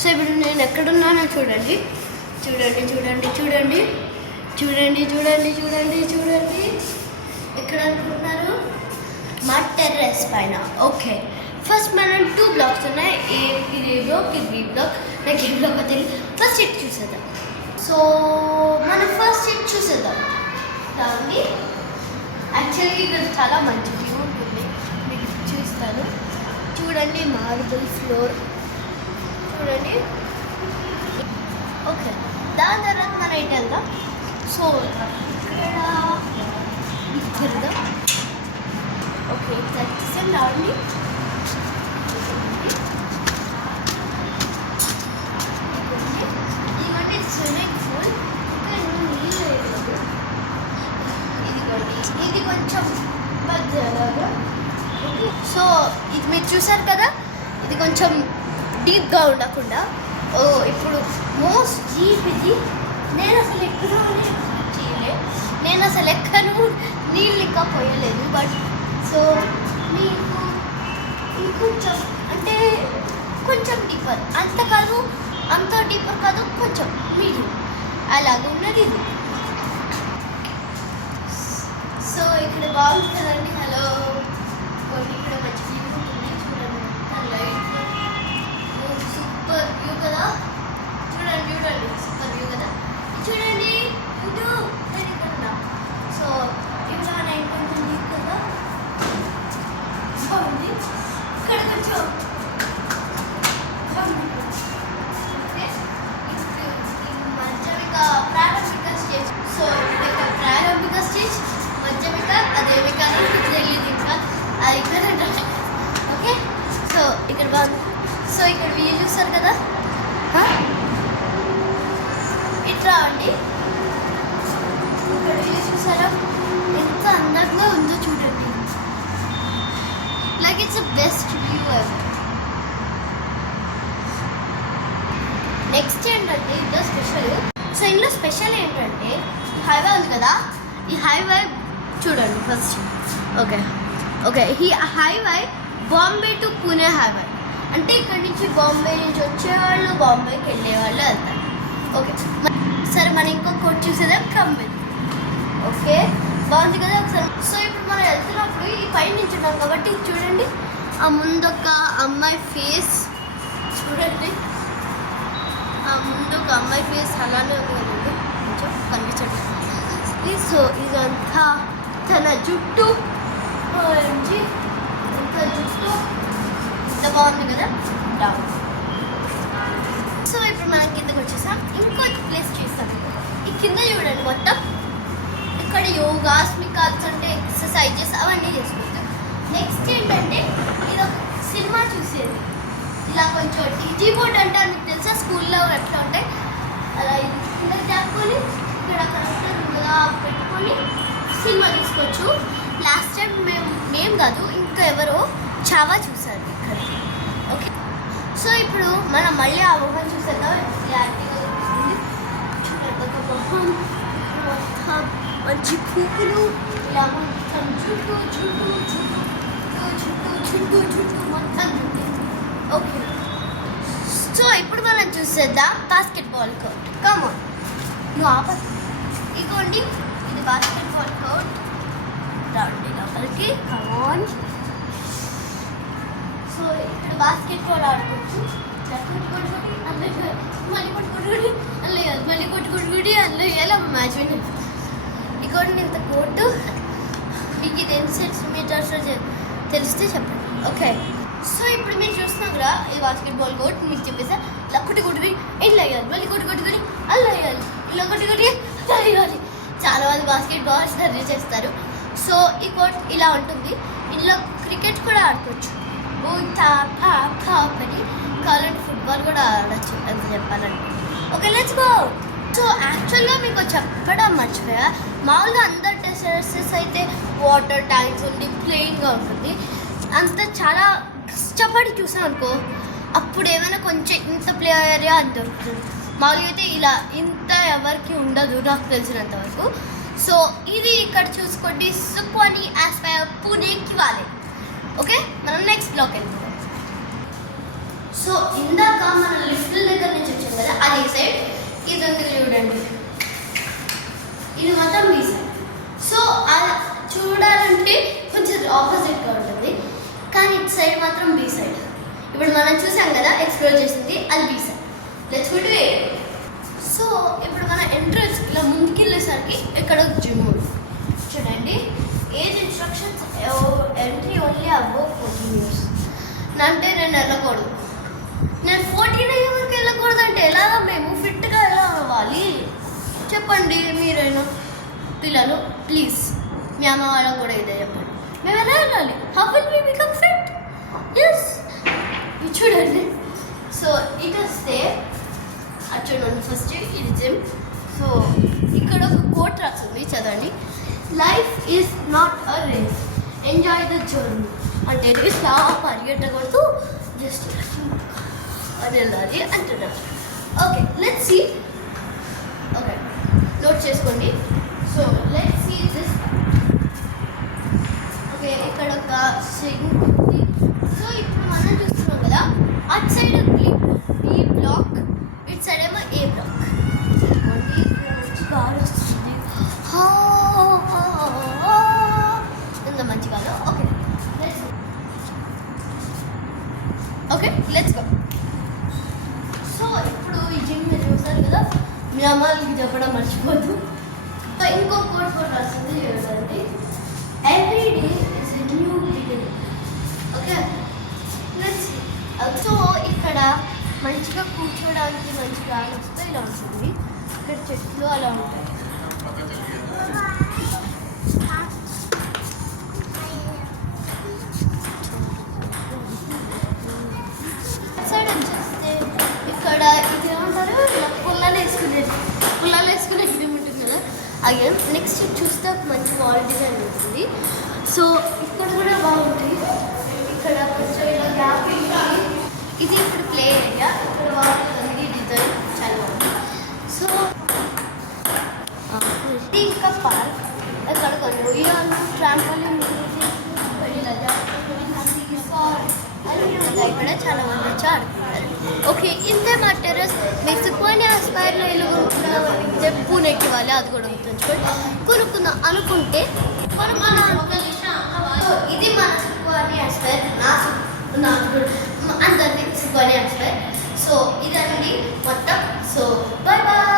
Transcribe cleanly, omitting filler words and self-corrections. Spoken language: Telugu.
సో ఇప్పుడు నేను ఎక్కడున్నానో చూడండి చూడండి చూడండి చూడండి చూడండి చూడండి చూడండి చూడండి ఎక్కడ అనుకుంటున్నారు మా టెర్రస్ పైన. ఓకే, ఫస్ట్ మనం 2 బ్లాక్స్ ఉన్నాయి, ఇది బ్లాక్ ఇది బి బ్లాక్. నాకు ఏ బ్లాక్ తెలియదు. ఫస్ట్ ఇట్ చూసేద్దాం. సో మనం ఫస్ట్ ఇట్ చూసేద్దాం. దాన్ని యాక్చువల్లీ ఇక్కడ చాలా మంచి వ్యూ ఉంటుంది, మీకు చూస్తాను. చూడండి మార్బుల్ ఫ్లోర్ చూడండి. ఓకే, దాని తర్వాత మనం ఇటు వెళ్దాం. సో ఇక్కడ వెళ్దాం. ఓకే, చూసాను రావండి. ఇదిగోండి స్విమ్మింగ్ పూల్. ఇక్కడ నీళ్ళు వేయలేదు. ఇది కొంచెం మధ్యలాగా. సో ఇది మీరు చూసారు కదా, ఇది కొంచెం డీప్గా ఉండకుండా. ఓ ఇప్పుడు మోస్ట్ డీప్ ఇది. నేను అసలు ఎక్కను నీళ్ళు ఇంకా పోయలేదు. బట్ సో మీకు ఇంకొంచెం అంటే కొంచెం డీపర్, అంత కాదు అంత డీపర్ కాదు, కొంచెం మీడియం అలాగ ఉన్నది ఇది. సో ఇక్కడ బాగుంది కదండి. హలో, ఇక్కడ మంచి వ్యూ ఉంటుంది చూడండి. లైట్ సూపర్ వ్యూ కదా. చూడండి చూడండి సూపర్ వ్యూ కదా. చూడండి ఇటు నేను ఇక్కడ ఉన్నా. సో ఇప్పుడు నైట్ కొంచెం వ్యూ కదా బాగుంది. ఇక్కడ కొంచెం మధ్యమిక ప్రారంభిక స్టేజ్. సో ఇక్కడ ప్రారంభిక స్టేజ్, మధ్యమిక, అదేమిక అని తెలియదు ఇంకా. అది ఇక్కడ ఓకే. సో ఇక్కడ బాగుంది. సో ఇక్కడ వ్యూ చూస్తారు కదా, ఇట్లా అండి. ఇక్కడ వ్యూ చూసారా ఎంత అందంగా ఉందో చూడండి. Like it's best view ever. Next ఏంటంటే ఇందులో స్పెషల్. సో ఇందులో స్పెషల్ ఏంటంటే ఈ హైవే ఉంది కదా, ఈ హైవే చూడండి ఫస్ట్. ఓకే ఓకే, ఈ highway Bombay to Pune highway. అంటే ఇక్కడ నుంచి బాంబే నుంచి వచ్చేవాళ్ళు బాంబేకి వెళ్ళేవాళ్ళు వెళ్తారు. ఓకే సరే, మనం ఇంకొకటి చూసేదా కంబెల్. ఓకే బాగుంది కదా ఒకసారి. సో ఇప్పుడు మనం వెళ్తున్నప్పుడు ఈ పైన నుంచి ఉన్నాం కాబట్టి చూడండి, ఆ ముందొక అమ్మాయి ఫేస్ చూడండి. ఆ ముందొక అమ్మాయి ఫేస్ అలానే ఉంది కదండి, కొంచెం కనిపించండి. సో ఇదంతా తన జుట్టు ఇంత జుట్టు ఇంత బాగుంది కదా డౌన్. సో ఇప్పుడు మనం కిందకి వచ్చేసాం. ఇంకొక ప్లేస్ చూస్తాం. ఈ కింద చూడండి మొత్తం ఇక్కడ యోగాస్, మికాల్స్ అంటే ఎక్సర్సైజెస్ అవన్నీ చేసుకుంటాం. నెక్స్ట్ ఏంటంటే ఇది ఒక సినిమా చూసేది. ఇలా కొంచెం టీజీ బోర్డ్ అంటే మీకు తెలుసా, స్కూల్లో ఎట్లా ఉంటాయి అలా. ఇది కింద జాపుకొని ఇక్కడ కరెక్టర్ ఉందా పెట్టుకొని సినిమా తీసుకోవచ్చు. లాస్ట్ టైం మేము కాదు ఇంకా ఎవరో చావా చూసారు ఇక్కడ. ఓకే సో ఇప్పుడు మనం మళ్ళీ ఆ మొహం చూసేద్దాం. మొత్తం మంచి పువ్వులు ఇలా మొత్తం చుట్టూ చుట్టూ చుట్టూ చుట్టూ చుట్టూ చుట్టూ మొత్తం. ఓకే సో ఇప్పుడు మనం చూసేద్దాం బాస్కెట్బాల్ కోర్ట్. కమాన్, నువ్వు ఆపదు. ఇదిగోండి ఇది బాస్కెట్బాల్ కోర్ట్. రండి లోపలికి, కమాన్. సో ఇక్కడ బాస్కెట్బాల్ ఆడుకోవచ్చు. కొట్టుకొట్టుకొని అందులో మళ్ళీ కొట్టుకొట్టుకొని అందులో వేయాలి, మళ్ళీ కొట్టుకొట్టుకొని అందులో వేయాలి. Match win. ఇదిగోండి ఇంత కోర్టు. మీకు ఇది ఎన్ని సెంటీమీటర్స్ తెలిస్తే చెప్పండి. ఓకే సో ఇప్పుడు మీరు చూస్తున్నాం కదా ఈ బాస్కెట్బాల్ కోర్ట్. మీకు చెప్పేసా ఇలా కొట్టుకొట్టుకొని ఇంట్లో వేయాలి, మళ్ళీ కొట్టుకొట్టుకొని అందులో వేయాలి, ఇలా కొట్టుకొని అలా వేయాలి. చాలా మంది బాస్కెట్బాల్ సర్వీ చేస్తారు. సో ఈ కోర్ట్ ఇలా ఉంటుంది. ఇందులో క్రికెట్ కూడా ఆడుకోవచ్చు. అని కావాలంటే ఫుట్బాల్ కూడా ఆడచ్చు ఎంత చెప్పాలంటే. Okay let's go. సో యాక్చువల్గా మీకు చెప్పడం మర్చిపోయా, మామూలుగా అందరు టెసెస్ అయితే వాటర్ ట్యాంక్స్ ఉండి ప్లెయిన్గా ఉంటుంది. అంత చాలా కష్టపడి చూసాం అనుకో, అప్పుడు ఏమైనా కొంచెం ఇంత ప్లే ఏరియా అని దొరుకుతుంది. మామూలుగా అయితే ఇలా ఇంత ఎవరికి ఉండదు నాకు తెలిసినంత వరకు. సో ఇది ఇక్కడ చూసుకోండి, సుక్వాని ఆస్పైర్ పూణేకి వాళ్ళే. ఓకే మనం నెక్స్ట్ బ్లాక్ వెళ్తాం. సో ఇందాక మన లిఫ్ట్ అది ఈ సైడ్, ఇది ఉంది చూడండి, ఇది మొత్తం బీ సైడ్. సో అలా చూడాలంటే కొంచెం ఆపోజిట్గా ఉంటుంది, కానీ ఇటు సైడ్ మాత్రం బీ సైడ్. ఇప్పుడు మనం చూసాం కదా ఎక్స్ప్లోర్ చేసింది, అది B side. Let's go to A. So ఇప్పుడు మన ఎంట్రన్స్ ఇలా ముందుకు వెళ్ళేసరికి ఇక్కడ జిమ్ చూడండి. Age instructions entry only above 14 years. అంటే నేను వెళ్ళకూడదు, నేను 14 అయ్యే వరకు వెళ్ళకూడదు అంటే ఎలాగా? మేము ఫిట్గా ఎలా అవ్వాలి చెప్పండి మీరైనా పిల్లలు, ప్లీజ్. మీ అమ్మ వాళ్ళకు కూడా ఇదే చెప్పండి, మేము ఎలా వెళ్ళాలి? How will we become fit? Yes, చూడండి. సో ఇటు వస్తే అది చూడండి, ఫస్ట్ ఇది జిమ్. సో ఇక్కడ ఒక కోట్ రాస్తుంది, చదవండి. Life is not a race, enjoy the journey. అంటే రేస్లా పరిగెట్టకూడదు, జస్ట్ అని వెళ్ళాలి అంటున్నారు. Okay, let's see. Okay, note చేసుకోండి. So let's see this. Okay, ఇక్కడ ఒక సింక్ ఉంది. సో ఇప్పుడు మనం చూస్తున్నాం కదా, అటు సైడ్ బి బ్లాక్, ఇటు సైడ్ ఏమో ఏ బ్లాక్. మంచి గాలి వస్తుంది, ఎంత మంచి గాలి. Okay, let's go. సో ఇప్పుడు ఈ జిమ్ మీరు చూసారు కదా, మీ అమ్మాయికి చెప్పడం మర్చిపోద్దు. సో ఇంకో కోట్ కూడా రాస్తుంది చూడండి. Every day is a new beginning. Okay, let's. So ఇక్కడ మంచిగా కూర్చోడానికి మంచిగా వస్తే ఇలా ఉంటుంది. ఇక్కడ చెట్లు అలా ఉంటాయి. సైడ్ వచ్చేస్తే ఇక్కడ ఇది ఏమంటారు, పుల్లలు వేసుకునేది, పుల్లలు వేసుకునే జిమ్ ఉంటుంది కదా. అగైన్ నెక్స్ట్ చూస్తే ఒక మంచి వాల్ డిజైన్ ఉంటుంది. సో ఇక్కడ కూడా బాగుంటుంది. ఇక్కడ కొంచెం ఇలా గ్యాప్ ఉంటుంది. ఇది ఇప్పుడు ప్లే ఏరియా. ఇక్కడ బాగుంటుంది డిజైన్, చాలా బాగుంది. సో ఇది ఇంకా పార్క్. అక్కడ కొన్ని ఉయ్యాలు, ట్రాంపోలిన్, ఇక్కడ చాలా మంది వచ్చి ఆడుకుంటారు. ఓకే, ఇంతే మా టెర్రస్. మెక్సికోని ఆస్పైర్లో ఇల్లు కొనుక్కున్నామంటే పూణేకి వాళ్ళు, అది కూడా గుర్తుంచుకోండి. కొనుక్కుందాం అనుకుంటే ఇది మన సుక్వాని ఆస్పైర్, అందరిది సుక్వాని ఆస్పైర్. సో ఇదండి మొత్తం. So bye bye.